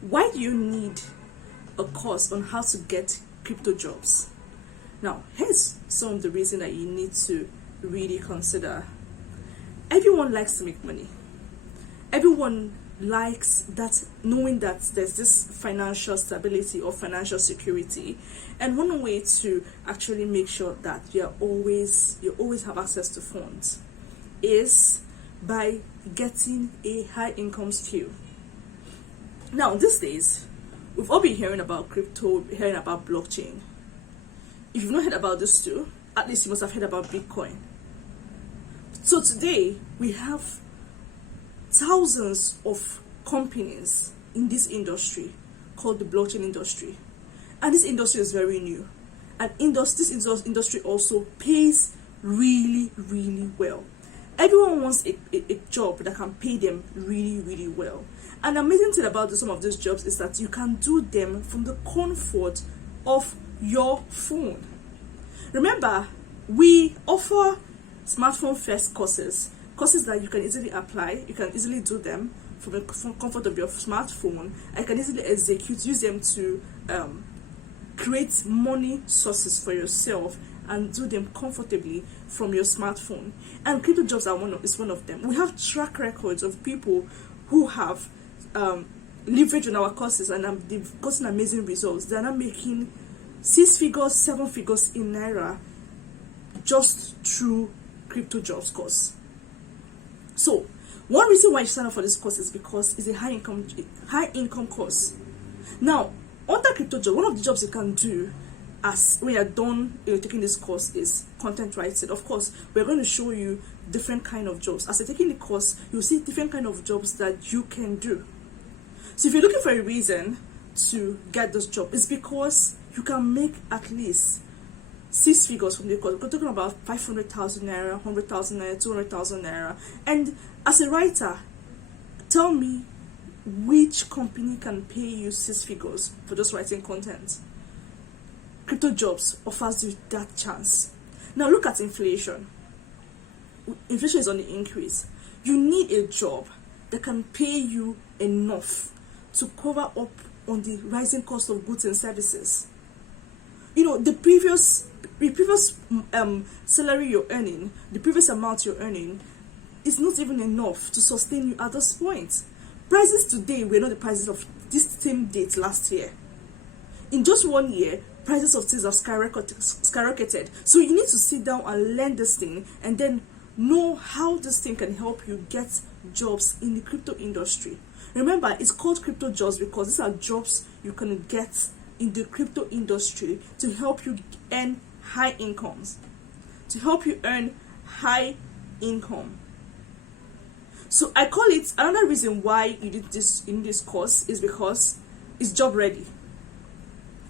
Why do you need a course on how to get crypto jobs? Now, here's some of the reasons that you need to really consider. Everyone likes to make money. Everyone likes that, knowing that there's this financial stability or financial security. And one way to actually make sure that you always have access to funds is by getting a high income skill. Now, these days, we've all been hearing about crypto, hearing about blockchain. If you've not heard about this too, at least you must have heard about Bitcoin. So today, we have thousands of companies in this industry called the blockchain industry. And this industry is very new. And this industry also pays really, really well. Everyone wants a job that can pay them really, really well. And the amazing thing about some of these jobs is that you can do them from the comfort of your phone. Remember, we offer smartphone first courses that you can easily apply. You can easily do them from the comfort of your smartphone. I can easily use them to create money sources for yourself and do them comfortably from your smartphone. And crypto jobs is one of them. We have track records of people who have leveraged on our courses and they've gotten amazing results. They're now making 6 figures, 7 figures in Naira just through crypto jobs course. So one reason why you sign up for this course is because it's a high income course. Now, under crypto job, one of the jobs you can do as when you're done taking this course is content writing. Of course, we're going to show you different kind of jobs. As you're taking the course, you'll see different kind of jobs that you can do. So if you're looking for a reason to get this job, it's because you can make at least 6 figures from the course. We're talking about 500,000 naira, 100,000 naira, 200,000 naira. And as a writer, tell me which company can pay you 6 figures for just writing content. Crypto jobs offers you that chance. Now look at inflation. Inflation is on the increase. You need a job that can pay you enough to cover up on the rising cost of goods and services. You know, the previous salary you're earning, the previous amount you're earning is not even enough to sustain you at this point. Prices today were not the prices of this same date last year. In just 1 year, prices of things have skyrocketed. So you need to sit down and learn this thing and then know how this thing can help you get jobs in the crypto industry. Remember, it's called crypto jobs because these are jobs you can get in the crypto industry to help you earn high incomes. So I call it, another reason why you did this in this course is because it's job ready.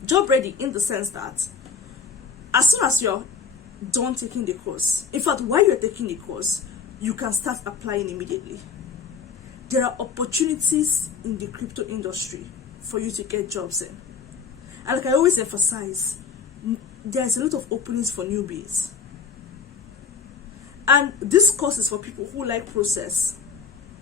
Job ready in the sense that as soon as you're done taking the course, in fact, while you're taking the course, you can start applying immediately. There are opportunities in the crypto industry for you to get jobs in. And like I always emphasize, there's a lot of openings for newbies. And this course is for people who like process,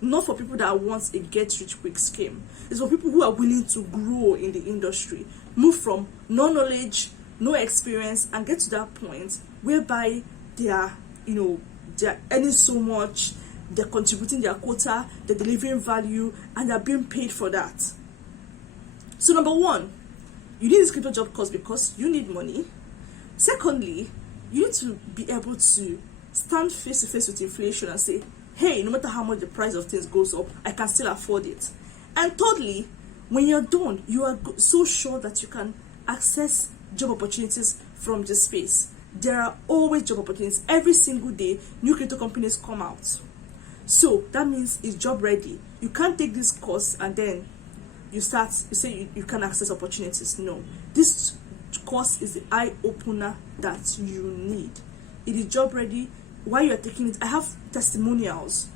not for people that want a get-rich-quick scheme. It's for people who are willing to grow in the industry, move from no knowledge, no experience, and get to that point whereby they are earning so much, they're contributing their quota, they're delivering value, and they're being paid for that. So number one, you need this crypto job course because you need money. Secondly, you need to be able to stand face to face with inflation and say, hey, no matter how much the price of things goes up, I can still afford it. And thirdly, when you're done, you are so sure that you can access job opportunities from this space. There are always job opportunities. Every single day, new crypto companies come out. So that means it's job ready. You can't take this course and then you say you can access opportunities. No. This course is the eye opener that you need. It is job ready. While you're taking it, I have testimonials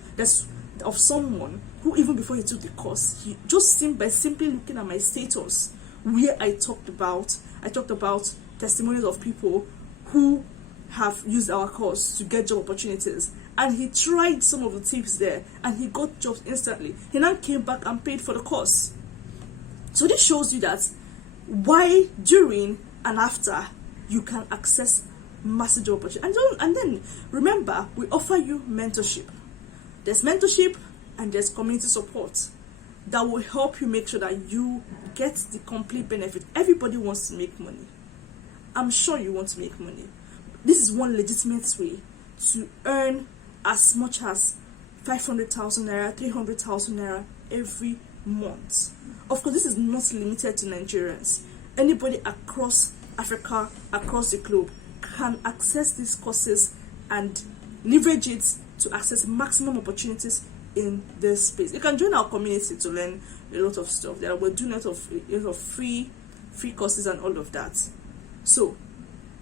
of someone who, even before he took the course, he just by simply looking at my status where I talked about testimonials of people who have used our course to get job opportunities, and he tried some of the tips there and he got jobs instantly. He now came back and paid for the course. So this shows you that why during and after you can access massive job opportunity. And then remember, we offer you mentorship. There's mentorship and there's community support that will help you make sure that you get the complete benefit. Everybody wants to make money. I'm sure you want to make money. This is one legitimate way to earn as much as 500,000 naira, 300,000 naira every month. Of course, this is not limited to Nigerians. Anybody across Africa, across the globe, can access these courses and leverage it to access maximum opportunities in this space. You can join our community to learn a lot of stuff. We're doing a lot of free courses and all of that. So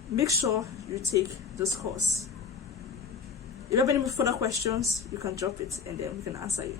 make sure you take this course. If you have any further questions, you can drop it and then we can answer you.